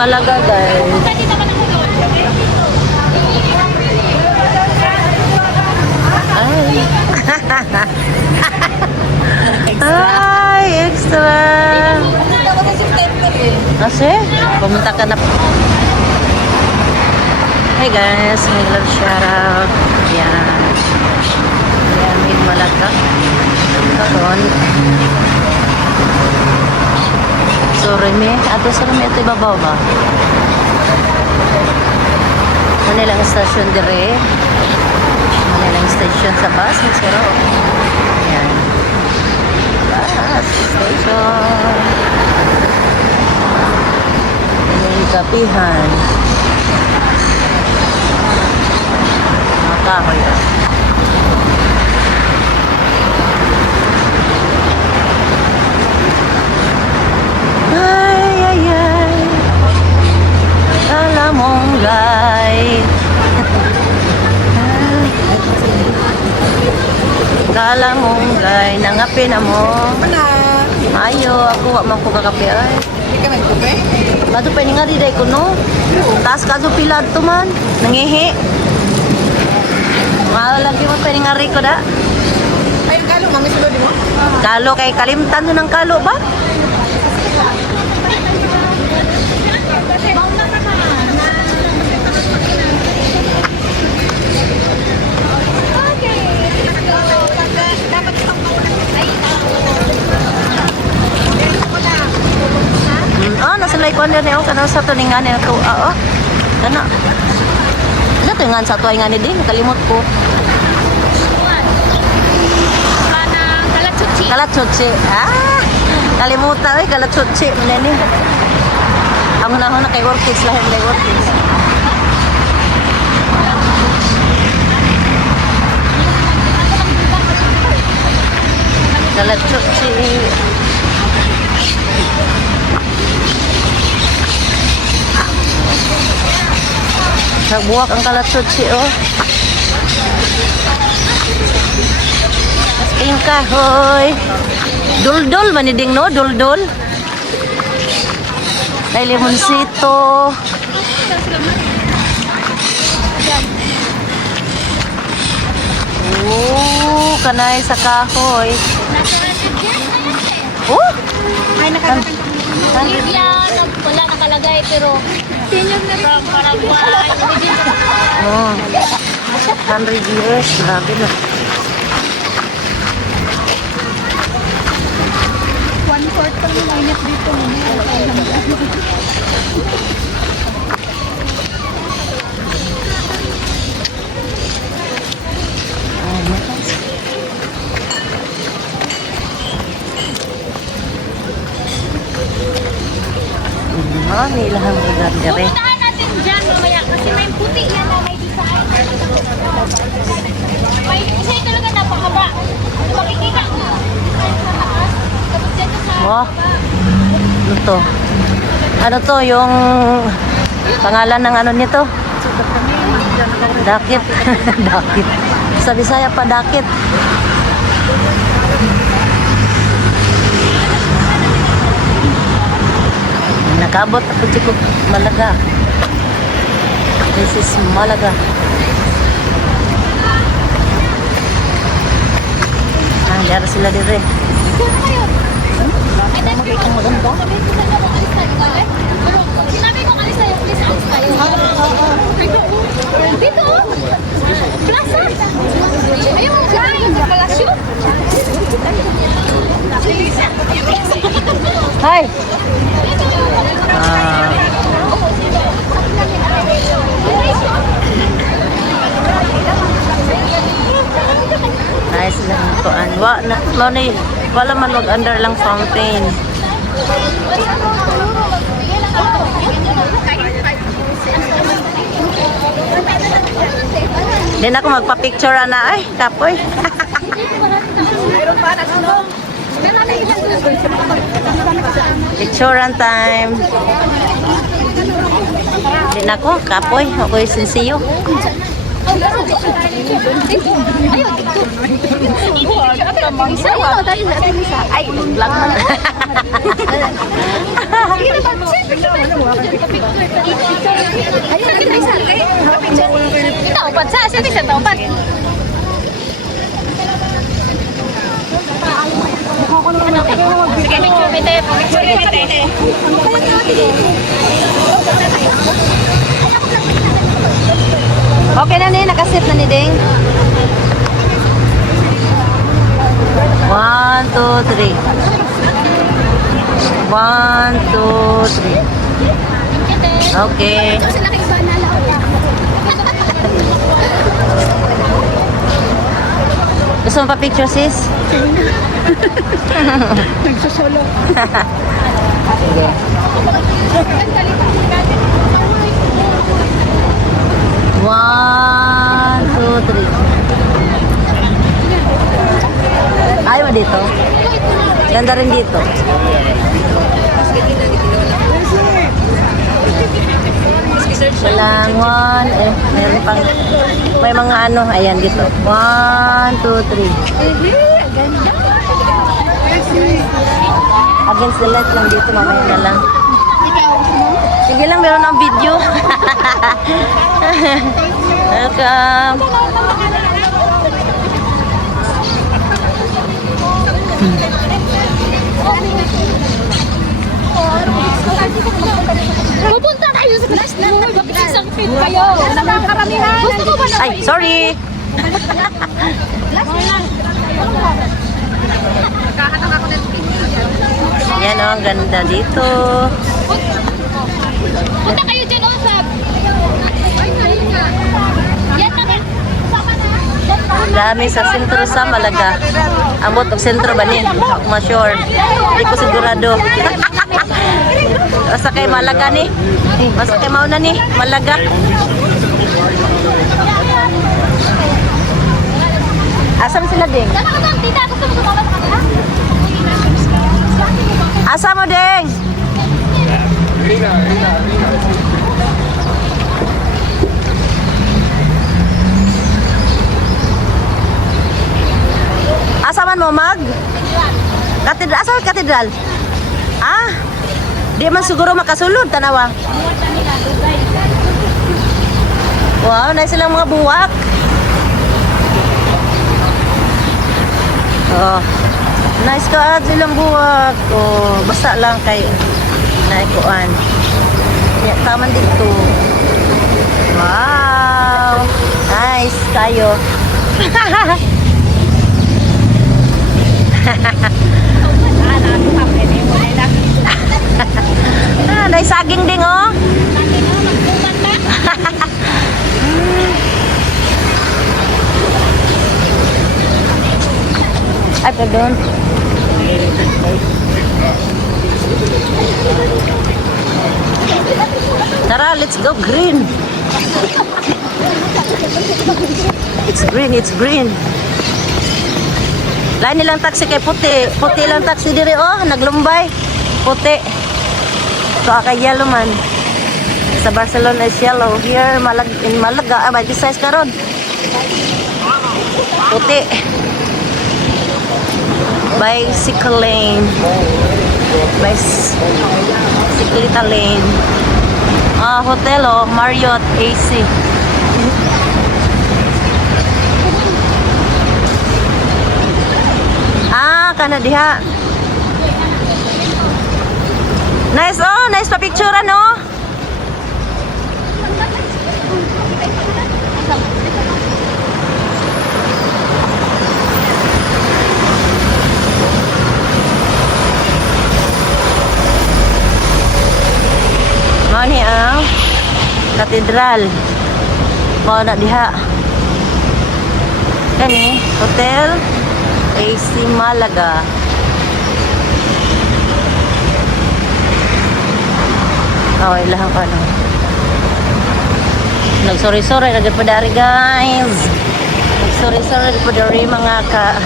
Malaga, guys. Ay. Ay, extra. Kasi, pumunta ka na. Hey guys, may love shoutout. Yan. Yan, may Malaga. Karon. Sorry, me. Ato sa rami, ito ibabaw ba? Manilang station dire. Manilang station sa bus. Magsiro. Yan. Bus station. May kapihan. Makahoy ba? Ay, ay, ay. Kalamonggay. Kalamonggay. Nangapi na mo. Ayo, ako wak man ko kakapi ay. Hindi ka may kupe? Bato pa nga di day ko no. Taas ka do pilad to man. Nangihi. Lagi mo pa nga riko da. Ay, kalo, mami sulod mo? Kalo kay kalimtan do ng kalo ba? Nasalay ko na niyo kana sa tuningan ni to. Oo. Kana. Sa tuningan sa tuay nga ni din kalimot ko. Kalatsuchi. Ah. Kalimutan ay kalatsuchi nani. Amo na ho na kay workers lahi kay workers. Kalatsuchi. Nagbuwak ang kalatsuchi oh. Asking kahoy. Duldul maniding no, duldul. May limonsito. Oh, kanay sa kahoy. Oh, Ay, nakakita. Yan, wala nakalagay pero from Paraguay. oh. 100 years, grabe na. 1/4 lang yung init dito. Ah, nilahang lugar dere. Puntahan natin dyan mamaya kasi may puti yan na may design. May isa yung talaga napakaba. Makikita ko. Tapos dyan sa Oh. Ano to? Ano to yung pangalan ng ano nito? Dakit. Dakit. Sa Bisaya pa dakit. Nakabot ako dito Malaga. This is Malaga. Ah, diyan sila dire. Ay, thank you. Sabi ko sa mga alis tayo. Sinabi ko alis tayo, please alis tayo. Dito. Plaza. Ayun, kain sa palasyo. Hi. Ah. Nice lang ito. Wala man mag-under lang fountain. Din ako magpa-picture na ay, kapoy. Mayroon pa na ano? Picturean time. Din ako, kapoy. Ako'y sinsiyo. Ayun, dito. Isa mo, tayo sa atin isa. Ay, vlog man. Ayun, natin isa. Kita upat sa asin sa upat. Sige, picture bite. Picture bite. Okay na ni, nakasip na ni Ding. 1, 2, 3. 1, 2, 3. Okay. Gusto mo pa picture, sis? Nagsusolo. Sige. One, two, three. Ayaw mo dito? Ganda rin dito. Walang one. Eh, meron pang, may mga ano, ayan dito. 1, 2, 3. Against the light lang dito, mamaya na lang. Sige lang, meron ang video. Welcome. Pupunta tayo sa last na bakit isang feed kayo? Nakakaramihan. Gusto mo ba na? Ay, sorry. Yan o, ang ganda dito. Punta kayo dyan o sa... Yan na. Sama na. Dami sa sentro sa Malaga. Ambot og sentro ba ni? Ako ma-sure. Hindi ko sigurado. Basta kay Malaga ni. Basta kay mauna ni. Malaga. Asam sila ding? Tama ka tita. Gusto mo sumama sa kanila? Asa mo ding? Asa man mo mag? Katedral, asa katedral? Ah, di man siguro makasulod tanawa. Wow, nice silang mga buwak. Oh, nice ka at silang buwak. Oh, basta lang kay naikuan. Ya, taman dito. Wow, nice kayo. Ah, nice saging ding oh. Ay, pardon. Tara, let's go green. It's green, it's green. Lain nilang taxi kay puti. Puti lang taxi diri oh, naglumbay. Puti. So kay yellow man. Sa Barcelona is yellow. Here in Malaga, may size karon. Puti. Bicycle lane. Bicycleta lane. Ah, hotel oh, Marriott AC. Ah, kana diha. Nice oh, nice pa picture no. Mao ni ang katedral. Mao na diha. Kani, hotel AC Malaga. Oh, ilahan ka na. Nagsorry-sorry na po dari guys. Nagsorry-sorry na po dari mga kaday.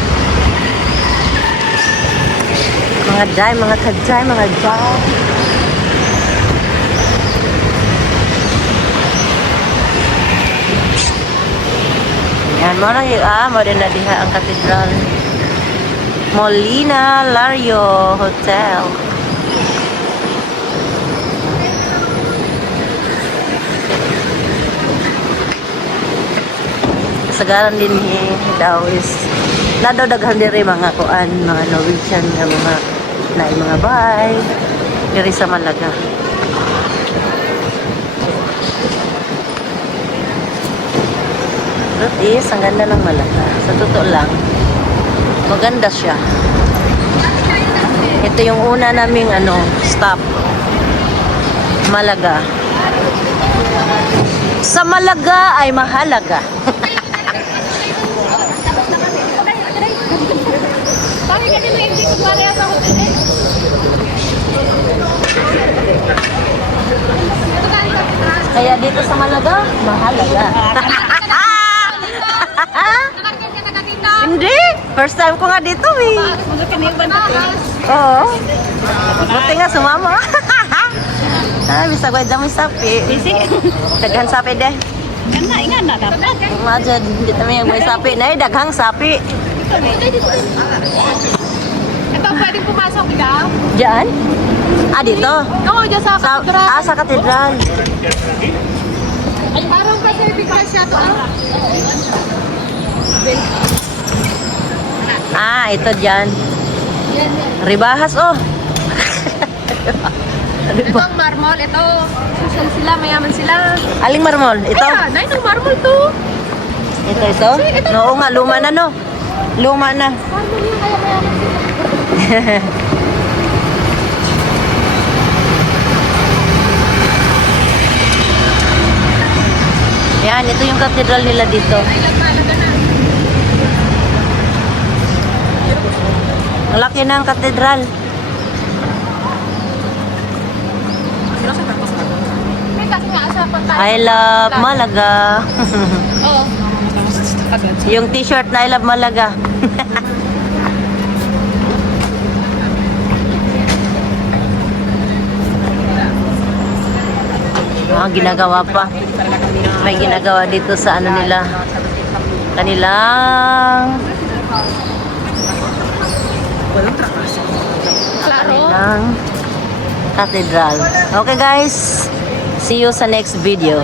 Yan. Yan, mo din na diha ang katedral. Molina Lario Hotel. Kasagaran din daw is nadodaghan diri mga kuan, mga Norwegian nga mga bahay diri sa Malaga. That is, ang ganda ng Malaga. Sa totoo lang, maganda siya. Ito yung una naming stop. Malaga. Sa Malaga ay mahalaga. Bakit kasi may hindi ko pala sa hotel? Kaya dito sa Malaga, mahalaga. Nakarkan ka na dito. Hindi. First time ko nga dito eh. Oo. Buti nga sumama. Bisa ko dyan may sapi. Daghang sapi deh. Maja, hindi kami yung may sapi. Nay, daghang sapi. Ito pwedeng pumasok daw. Diyan? Dito? Oo, dyan sa katedral. Sa katedral. Ay, parang Pacific Car siya to. Ito dyan. Ribahas, oh. Ito ang marmol. Ito, social sila, mayaman sila. Aling marmol? Ito? Kaya, na itong marmol to. Ito? Oo nga, luma na no. Luma na. Marmol yun, kaya mayaman sila. Yan, ito yung katedral nila dito. Ay, lagmalaga na. Ang laki na ang katedral. May kasi nga sa pagkain. I love Malaga. Oo. Yung t-shirt na I love Malaga. Ginagawa pa. May ginagawa dito sa nila. Kanilang katedral. Okay guys, see you sa next video.